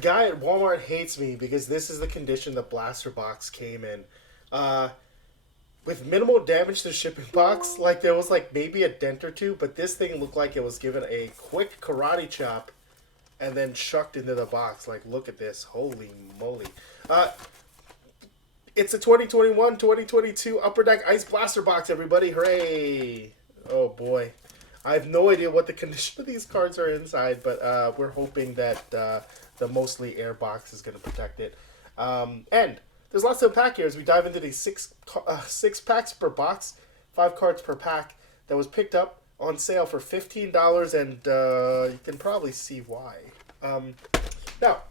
guy at Walmart hates me because this is the condition the blaster box came in. Uh, with minimal damage to the shipping box, like there was like maybe a dent or two, but this thing looked like it was given a quick karate chop and then chucked into the box. Like, look at this. Holy moly. It's a 2021-2022 Upper Deck Ice Blaster box, everybody. Hooray. Oh, boy. I have no idea what the condition of these cards are inside, but we're hoping that the mostly air box is going to protect it. And there's lots to unpack here as we dive into these six packs per box, 5 cards per pack that was picked up on sale for $15, and you can probably see why. Now,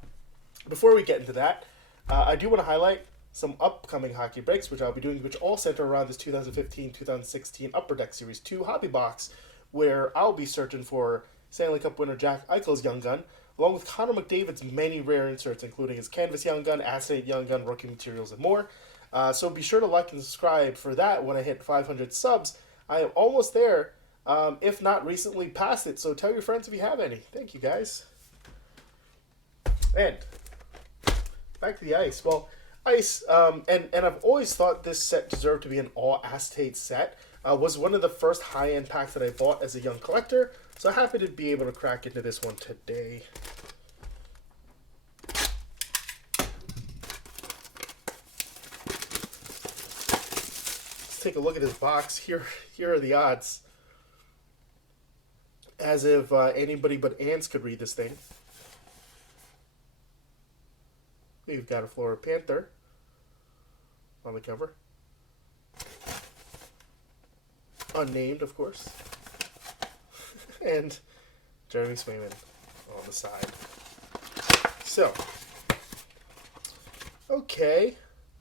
before we get into that, I do want to highlight some upcoming hockey breaks, which I'll be doing, which all center around this 2015-2016 Upper Deck Series 2 hobby box, where I'll be searching for Stanley Cup winner Jack Eichel's Young Gun, along with Connor McDavid's many rare inserts, including his Canvas Young Gun, Acetate Young Gun, rookie materials, and more. So be sure to like and subscribe for that when I hit 500 subs. I am almost there, if not recently past it, so tell your friends if you have any. Thank you, guys. And back to the ice. Well, ice, and I've always thought this set deserved to be an all acetate set. Was one of the first high-end packs that I bought as a young collector, so happy to be able to crack into this one today. Let's take a look at this box. Here are the odds. As if anybody but ants could read this thing. We've got a Florida Panther on the cover. Unnamed, of course. And Jeremy Swayman on the side. So, okay.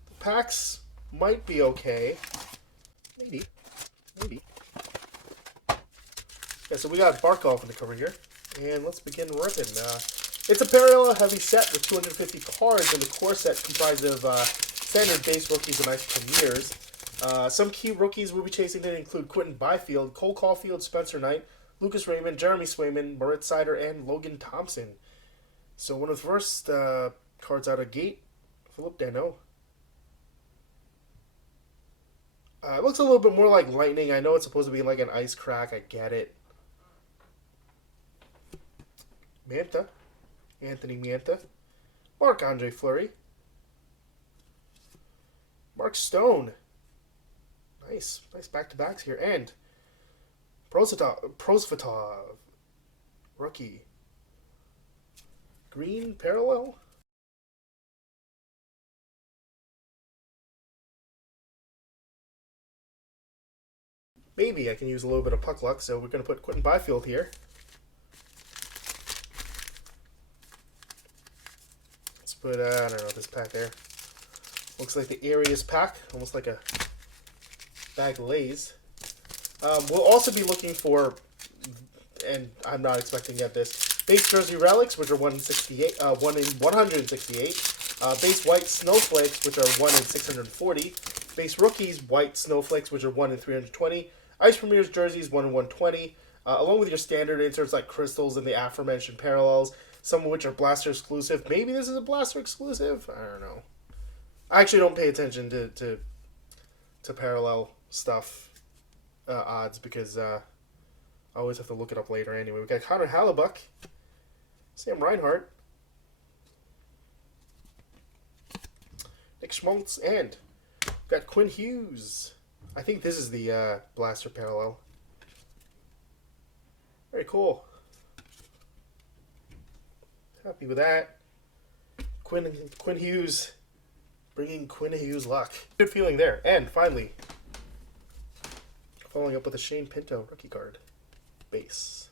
The packs might be okay. Maybe. Yeah, so we got Barkov in the cover here. And let's begin ripping. It's a parallel heavy set with 250 cards, and the core set comprised of standard base rookies and ice premieres. Some key rookies we'll be chasing to include Quintin Byfield, Cole Caufield, Spencer Knight, Lucas Raymond, Jeremy Swayman, Moritz Seider, and Logan Thompson. So one of the first cards out of gate, Philip Danault. It looks a little bit more like lightning. I know it's supposed to be like an ice crack. I get it. Manta. Anthony Manta. Marc-Andre Fleury. Mark Stone. Nice back-to-backs here. And Prosvetov. Rookie. Green parallel. Maybe I can use a little bit of puck luck, so we're going to put Quintin Byfield here. Let's put, I don't know, this pack there. Looks like the airiest pack, almost like a bag of Lay's. We'll also be looking for, and I'm not expecting to get this, Base Jersey Relics, which are 1 in 168. Base White Snowflakes, which are 1 in 640. Base Rookies White Snowflakes, which are 1 in 320. Ice Premier's Jerseys, 1 in 120. Along with your standard inserts like crystals and the aforementioned parallels, some of which are Blaster exclusive. Maybe this is a Blaster exclusive? I don't know. I actually don't pay attention to parallel stuff odds because I always have to look it up later anyway. We got Connor Hallebuck, Sam Reinhart, Nick Schmaltz, and we've got Quinn Hughes. I think this is the Blaster parallel. Very cool. Happy with that. Quinn Hughes. Bringing Quinn Hughes luck. Good feeling there. And finally, following up with a Shane Pinto rookie card. Base.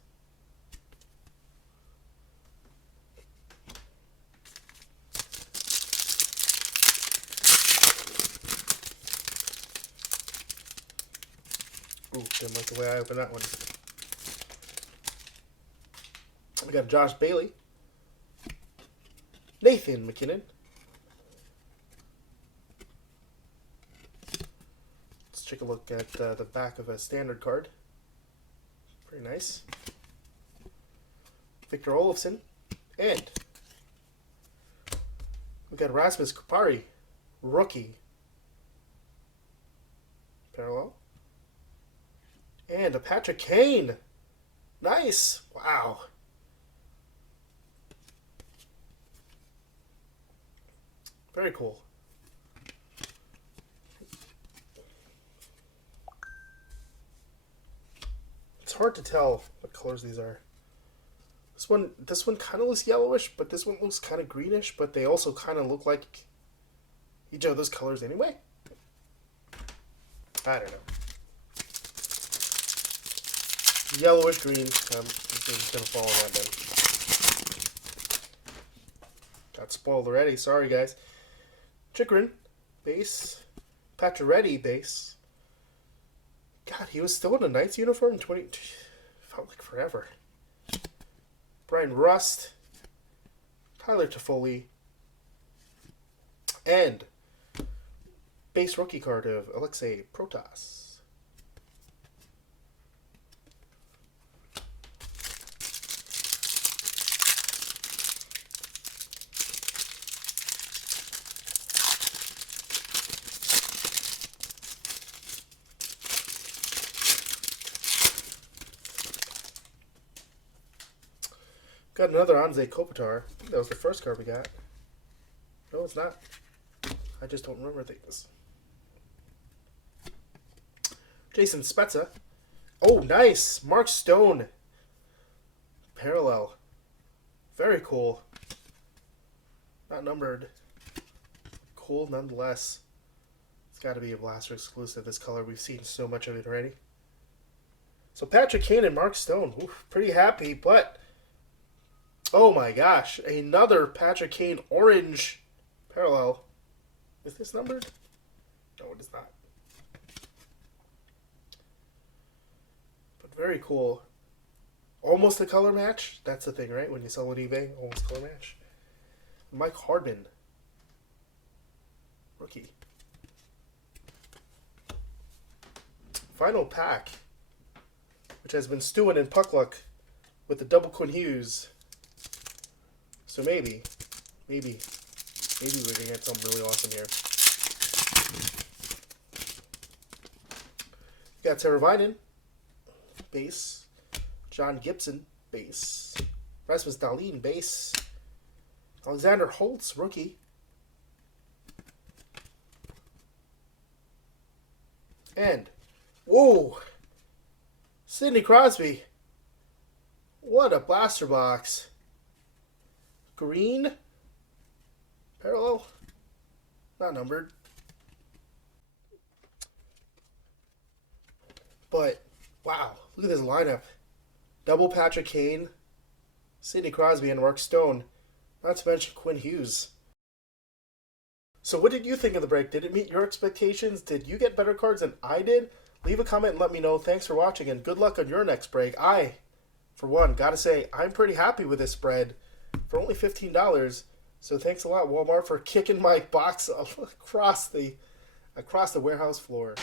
Ooh, didn't like the way I opened that one. We got Josh Bailey. Nathan McKinnon. Let's take a look at the back of a standard card. Pretty nice. Victor Olofsson. And We got Rasmus Kupari, rookie. Parallel. And a Patrick Kane. Nice. Wow. Very cool. It's hard to tell what colors these are. This one kind of looks yellowish, but this one looks kind of greenish, but they also kind of look like each of those colors anyway. I don't know. Yellowish green. I'm just gonna follow that then. Got spoiled already. Sorry, guys. Chikrin, base. Pacioretty, base. God, he was still in a Knights uniform in 20... Felt like forever. Brian Rust. Tyler Toffoli. And base rookie card of Alexei Protas. Got another Anze Kopitar. I think that was the first card we got. No, it's not. I just don't remember things. Jason Spezza. Oh, nice. Mark Stone. Parallel. Very cool. Not numbered. Cool nonetheless. It's got to be a Blaster exclusive, this color. We've seen so much of it already. So Patrick Kane and Mark Stone. Oof, pretty happy, but... Oh my gosh, another Patrick Kane orange parallel. Is this numbered? No, it is not. But very cool. Almost a color match. That's the thing, right? When you sell on eBay, almost color match. Mike Hardman. Rookie. Final pack, which has been stewing in puck luck with the double Quinn Hughes. So maybe we're going to get something really awesome here. We got Teravainen, base. John Gibson, base. Rasmus Dahlin, base. Alexander Holtz, rookie. And, whoa! Sidney Crosby. What a blaster box. Green. Parallel. Not numbered. But, wow. Look at this lineup. Double Patrick Kane. Sidney Crosby and Mark Stone. Not to mention Quinn Hughes. So what did you think of the break? Did it meet your expectations? Did you get better cards than I did? Leave a comment and let me know. Thanks for watching and good luck on your next break. I, for one, gotta say, I'm pretty happy with this spread for only $15. So thanks a lot, Walmart, for kicking my box across the warehouse floor.